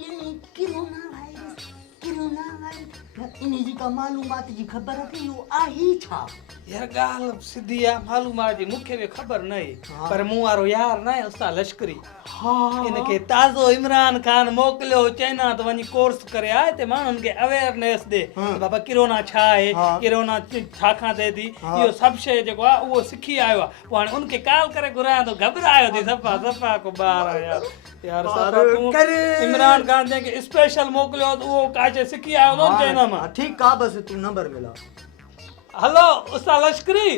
ये किरोना virus in जी का मालूमात जी खबर थी यो आही छा यार गाल सिधी आ मालूम आहे मूंखे बि ख़बर न आहे पर मूं वारो यार न आहे उस्ताद लश्करी इनखे ताज़ो इमरान खान मोकिलियो चाइना त वञी कोर्स करे आए ते माण्हुनि खे अवेयरनेस ॾे बाबा किरोना छा आहे किरोना छाखां थिए थी इहो सभु शइ जेको आहे उहो सिखी आयो आहे पोइ हाणे उनखे कॉल करे घुरायां थो घबरायो थी सफ़ा को ॿार आहे यार सफ़ा तूं इमरान खान जंहिंखे स्पेशल मोकिलियो त उहो का शइ सिखी आयो न चाइना मां ठीक आहे बस तू नंबर मिला हेलो उस्ताद लश्करी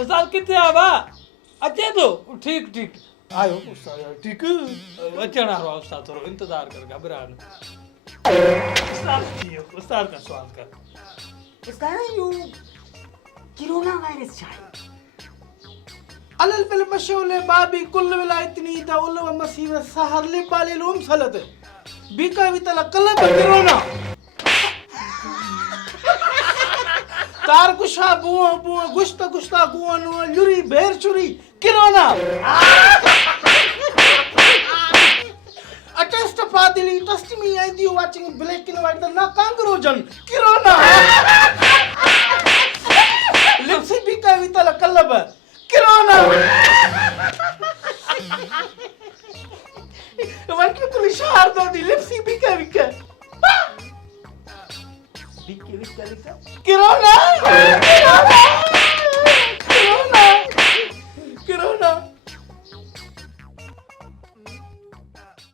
उस्ताद किथे आहे बा अचे थो ठीक आयो उस्ताद ठीक अचण वारो आहे उस्ताद थोरो इंतज़ार कर घबरा न उस्ताद का सवाल कर उस्ताद यो किरोना वायरस छा है अलल पल मशोले बाबी कुल विलायतनी दा उलव मसीव सहर ले पाले लोम सलत बीका वितला कलब किरोना तार गुशा बुआ बुआ गुश्ता गुआ नो लुरी बेर चुरी किरोना अटेस्ट पादिली ट्रस्ट मी आई दी watching black and white the ना कांगरोजन किरोना लिप्सी बीका वितला कलब किरोना वंके तुली शहर दो दी लिप्सी बीका बिके विका किरोना